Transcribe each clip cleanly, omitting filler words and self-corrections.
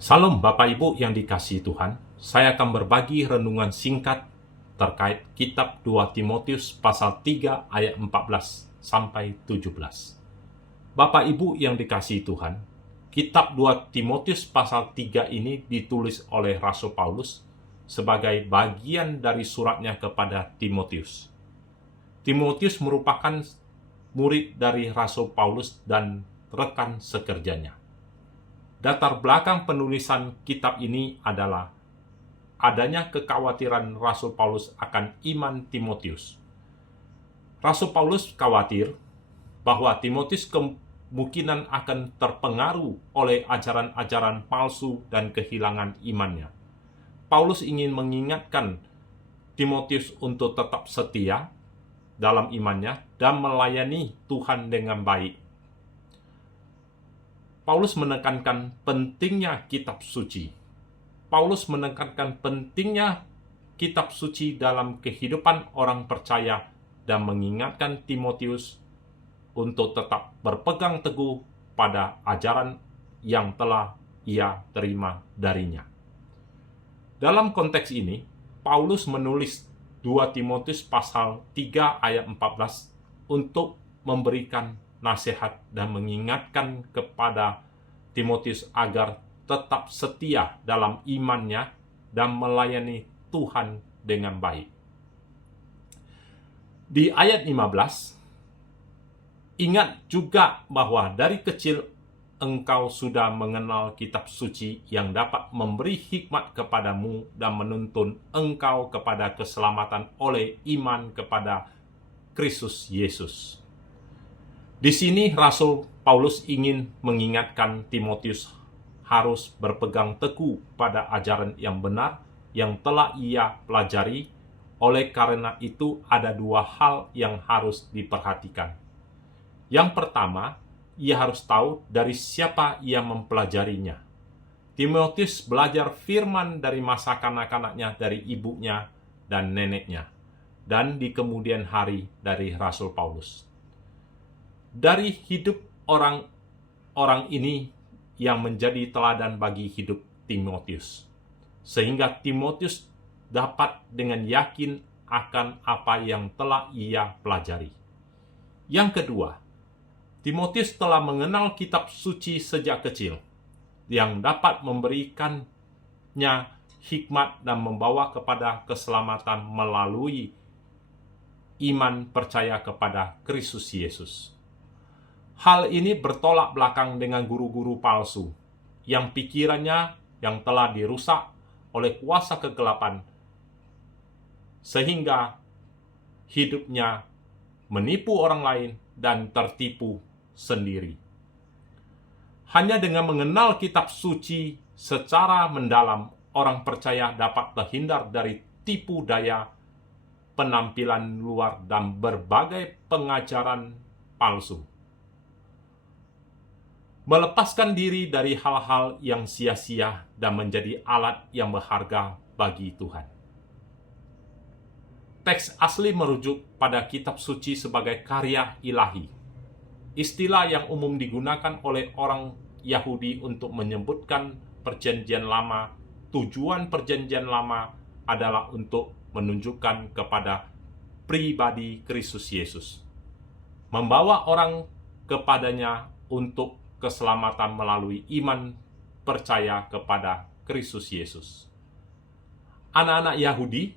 Salam Bapak Ibu yang dikasihi Tuhan, saya akan berbagi renungan singkat terkait kitab 2 Timotius pasal 3 ayat 14 sampai 17. Bapak Ibu yang dikasihi Tuhan, kitab 2 Timotius pasal 3 ini ditulis oleh Rasul Paulus sebagai bagian dari suratnya kepada Timotius. Timotius merupakan murid dari Rasul Paulus dan rekan sekerjanya. Latar belakang penulisan kitab ini adalah adanya kekhawatiran Rasul Paulus akan iman Timotius. Rasul Paulus khawatir bahwa Timotius kemungkinan akan terpengaruh oleh ajaran-ajaran palsu dan kehilangan imannya. Paulus ingin mengingatkan Timotius untuk tetap setia dalam imannya dan melayani Tuhan dengan baik. Paulus menekankan pentingnya kitab suci. Paulus menekankan pentingnya kitab suci dalam kehidupan orang percaya dan mengingatkan Timotius untuk tetap berpegang teguh pada ajaran yang telah ia terima darinya. Dalam konteks ini, Paulus menulis 2 Timotius pasal 3 ayat 14 untuk memberikan nasihat dan mengingatkan kepada Timotius agar tetap setia dalam imannya dan melayani Tuhan dengan baik. Di ayat 15, ingat juga bahwa dari kecil engkau sudah mengenal kitab suci yang dapat memberi hikmat kepadamu dan menuntun engkau kepada keselamatan oleh iman kepada Kristus Yesus. Di sini Rasul Paulus ingin mengingatkan Timotius harus berpegang teguh pada ajaran yang benar yang telah ia pelajari. Oleh karena itu ada dua hal yang harus diperhatikan. Yang pertama, ia harus tahu dari siapa ia mempelajarinya. Timotius belajar firman dari masa kanak-kanaknya dari ibunya dan neneknya, dan di kemudian hari dari Rasul Paulus. Dari hidup orang-orang ini yang menjadi teladan bagi hidup Timotius, sehingga Timotius dapat dengan yakin akan apa yang telah ia pelajari. Yang kedua, Timotius telah mengenal kitab suci sejak kecil, yang dapat memberikannya hikmat dan membawa kepada keselamatan melalui iman percaya kepada Kristus Yesus. Hal ini bertolak belakang dengan guru-guru palsu yang pikirannya yang telah dirusak oleh kuasa kegelapan, sehingga hidupnya menipu orang lain dan tertipu sendiri. Hanya dengan mengenal kitab suci secara mendalam, orang percaya dapat terhindar dari tipu daya, penampilan luar, dan berbagai pengajaran palsu. Melepaskan diri dari hal-hal yang sia-sia dan menjadi alat yang berharga bagi Tuhan. Teks asli merujuk pada kitab suci sebagai karya ilahi. Istilah yang umum digunakan oleh orang Yahudi untuk menyebutkan perjanjian lama. Tujuan perjanjian lama adalah untuk menunjukkan kepada pribadi Kristus Yesus, membawa orang kepadanya untuk keselamatan melalui iman percaya kepada Kristus Yesus. Anak-anak Yahudi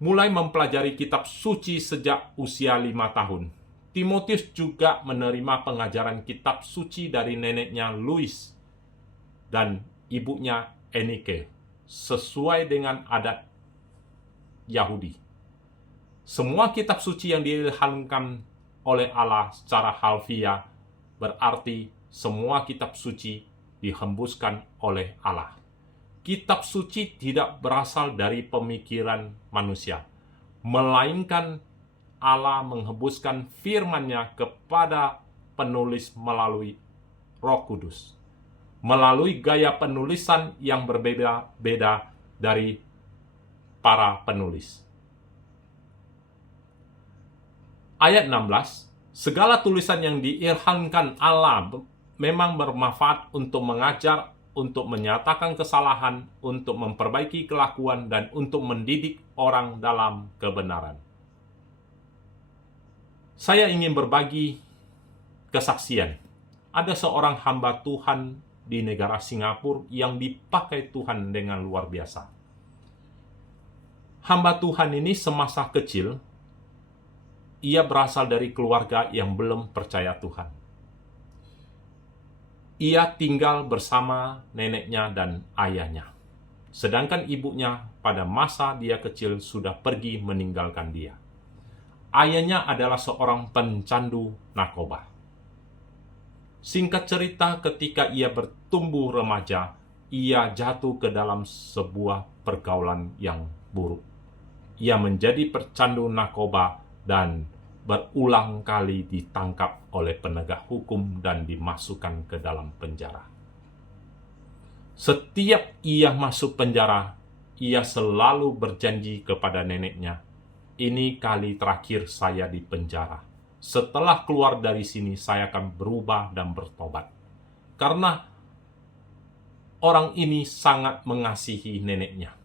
mulai mempelajari kitab suci sejak usia 5 tahun. Timotius juga menerima pengajaran kitab suci dari neneknya Lois dan ibunya Enike, sesuai dengan adat Yahudi. Semua kitab suci yang diilhamkan oleh Allah secara harfiah berarti semua kitab suci dihembuskan oleh Allah. Kitab suci tidak berasal dari pemikiran manusia, melainkan Allah menghembuskan firman-Nya kepada penulis melalui Roh Kudus, melalui gaya penulisan yang berbeda-beda dari para penulis. Ayat 16, segala tulisan yang diilhamkan Allah memang bermanfaat untuk mengajar, untuk menyatakan kesalahan, untuk memperbaiki kelakuan, dan untuk mendidik orang dalam kebenaran. Saya ingin berbagi kesaksian. Ada seorang hamba Tuhan di negara Singapura yang dipakai Tuhan dengan luar biasa. Hamba Tuhan ini semasa kecil, ia berasal dari keluarga yang belum percaya Tuhan. Ia tinggal bersama neneknya dan ayahnya. Sedangkan ibunya pada masa dia kecil sudah pergi meninggalkan dia. Ayahnya adalah seorang pencandu narkoba. Singkat cerita, ketika ia bertumbuh remaja, ia jatuh ke dalam sebuah pergaulan yang buruk. Ia menjadi pecandu narkoba dan berulang kali ditangkap oleh penegak hukum dan dimasukkan ke dalam penjara. Setiap ia masuk penjara, ia selalu berjanji kepada neneknya, "Ini kali terakhir saya di penjara. Setelah keluar dari sini, saya akan berubah dan bertobat." Karena orang ini sangat mengasihi neneknya.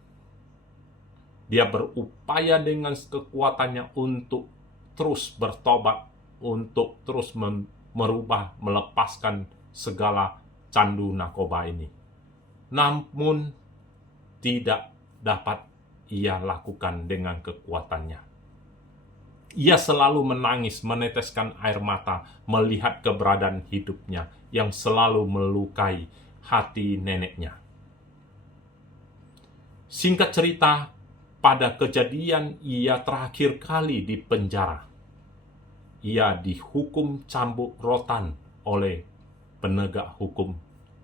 Dia berupaya dengan kekuatannya untuk terus bertobat, untuk terus merubah, melepaskan segala candu narkoba ini. Namun, tidak dapat ia lakukan dengan kekuatannya. Ia selalu menangis, meneteskan air mata, melihat keberadaan hidupnya yang selalu melukai hati neneknya. Singkat cerita, pada kejadian ia terakhir kali di penjara, ia dihukum cambuk rotan oleh penegak hukum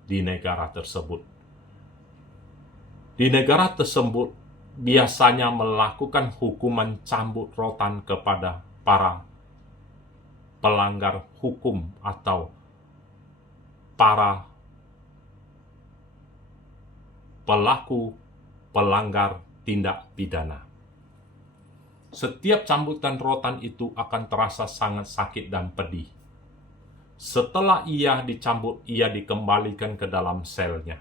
di negara tersebut. Di negara tersebut biasanya melakukan hukuman cambuk rotan kepada para pelanggar hukum atau para pelaku pelanggar tindak pidana. Setiap cambukan rotan itu akan terasa sangat sakit dan pedih. Setelah ia dicambuk, ia dikembalikan ke dalam selnya.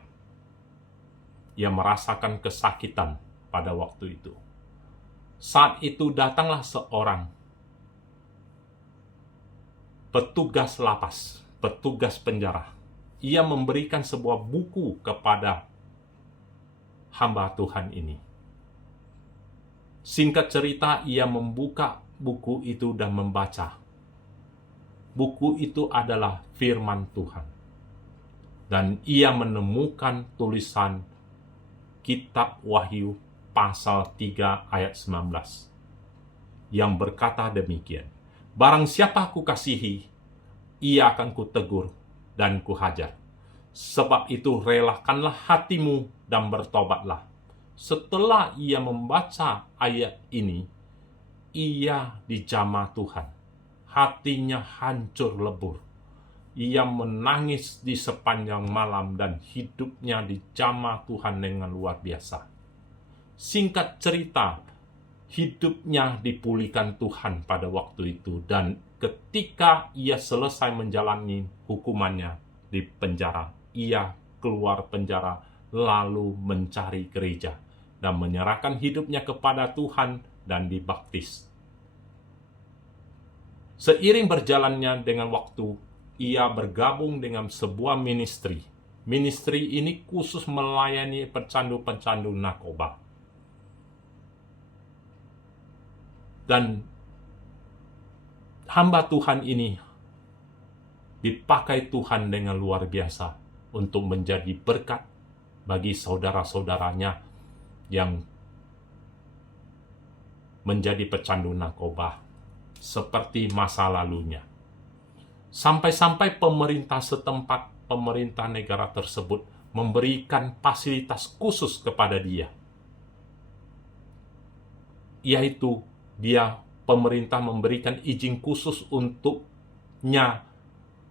Ia merasakan kesakitan pada waktu itu. Saat itu datanglah seorang petugas lapas, petugas penjara. Ia memberikan sebuah buku kepada hamba Tuhan ini. Singkat cerita, ia membuka buku itu dan membaca. Buku itu adalah firman Tuhan. Dan ia menemukan tulisan Kitab Wahyu pasal 3 ayat 19 yang berkata demikian, "Barang siapa kukasihi, ia akan kutegur dan kuhajar. Sebab itu relakanlah hatimu dan bertobatlah." Setelah ia membaca ayat ini, ia dijamah Tuhan. Hatinya hancur lebur. Ia menangis di sepanjang malam dan hidupnya dijamah Tuhan dengan luar biasa. Singkat cerita, hidupnya dipulihkan Tuhan pada waktu itu, dan ketika ia selesai menjalani hukumannya di penjara, ia keluar penjara lalu mencari gereja dan menyerahkan hidupnya kepada Tuhan dan dibaptis. Seiring berjalannya dengan waktu, ia bergabung dengan sebuah ministry. Ministry ini khusus melayani pecandu-pecandu narkoba. Dan hamba Tuhan ini dipakai Tuhan dengan luar biasa untuk menjadi berkat bagi saudara-saudaranya yang menjadi pecandu narkoba seperti masa lalunya. Sampai-sampai pemerintah setempat, pemerintah negara tersebut memberikan fasilitas khusus kepada dia. Yaitu pemerintah memberikan izin khusus untuknya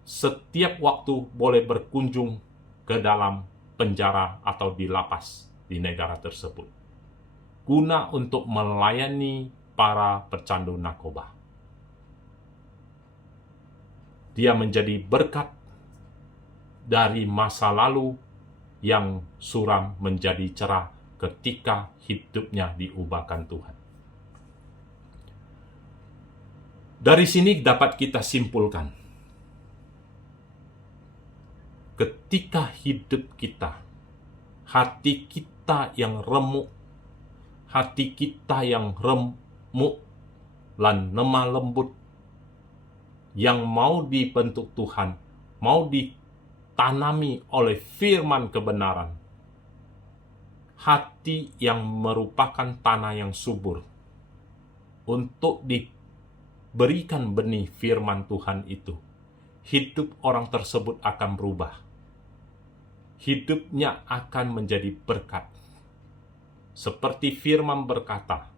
setiap waktu boleh berkunjung ke dalam penjara atau di lapas di negara tersebut, guna untuk melayani para pecandu narkoba. Dia menjadi berkat dari masa lalu yang suram menjadi cerah ketika hidupnya diubahkan Tuhan. Dari sini dapat kita simpulkan, ketika hidup kita, hati kita yang remuk, hati kita yang remuk lan lemah lembut, yang mau dibentuk Tuhan, mau ditanami oleh firman kebenaran, hati yang merupakan tanah yang subur untuk diberikan benih firman Tuhan itu, hidup orang tersebut akan berubah. Hidupnya akan menjadi berkat. Seperti firman berkata,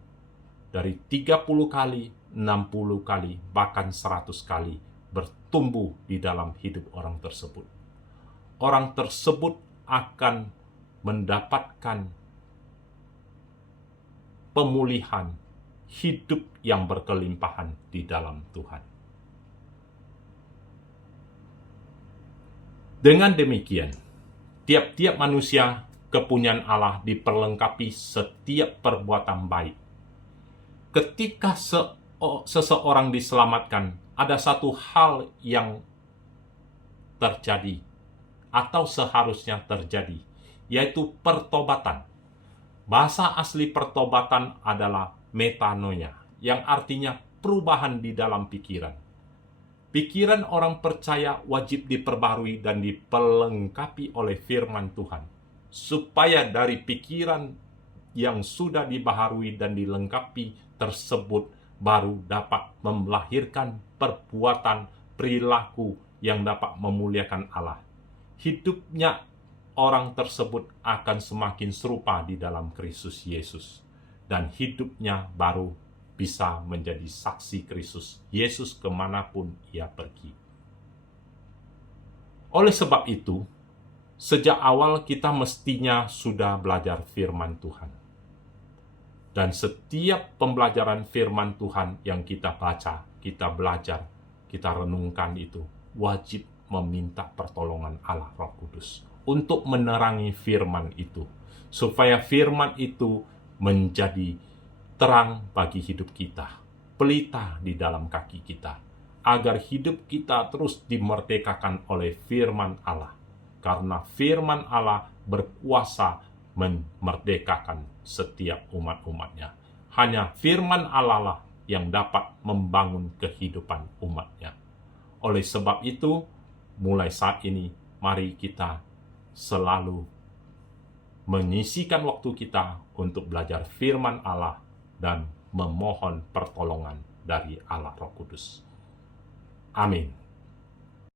dari 30 kali, 60 kali, bahkan 100 kali bertumbuh di dalam hidup orang tersebut. Orang tersebut akan mendapatkan pemulihan hidup yang berkelimpahan di dalam Tuhan. Dengan demikian, tiap-tiap manusia kepunyaan Allah diperlengkapi setiap perbuatan baik. Ketika seseorang diselamatkan, ada satu hal yang terjadi atau seharusnya terjadi, yaitu pertobatan. Bahasa asli pertobatan adalah metanoia, yang artinya perubahan di dalam pikiran. Pikiran orang percaya wajib diperbarui dan diperlengkapi oleh firman Tuhan, supaya dari pikiran yang sudah dibaharui dan dilengkapi tersebut baru dapat melahirkan perbuatan perilaku yang dapat memuliakan Allah. Hidupnya orang tersebut akan semakin serupa di dalam Kristus Yesus, dan hidupnya baru bisa menjadi saksi Kristus Yesus kemanapun ia pergi. Oleh sebab itu, sejak awal kita mestinya sudah belajar firman Tuhan. Dan setiap pembelajaran firman Tuhan yang kita baca, kita belajar, kita renungkan itu, wajib meminta pertolongan Allah Roh Kudus untuk menerangi firman itu, supaya firman itu menjadi terang bagi hidup kita, pelita di dalam kaki kita, agar hidup kita terus dimerdekakan oleh firman Allah, karena firman Allah berkuasa memerdekakan setiap umat-umatnya. Hanya firman Allah lah yang dapat membangun kehidupan umatnya. Oleh sebab itu, mulai saat ini, mari kita selalu menyisihkan waktu kita untuk belajar firman Allah dan memohon pertolongan dari Allah Roh Kudus. Amin.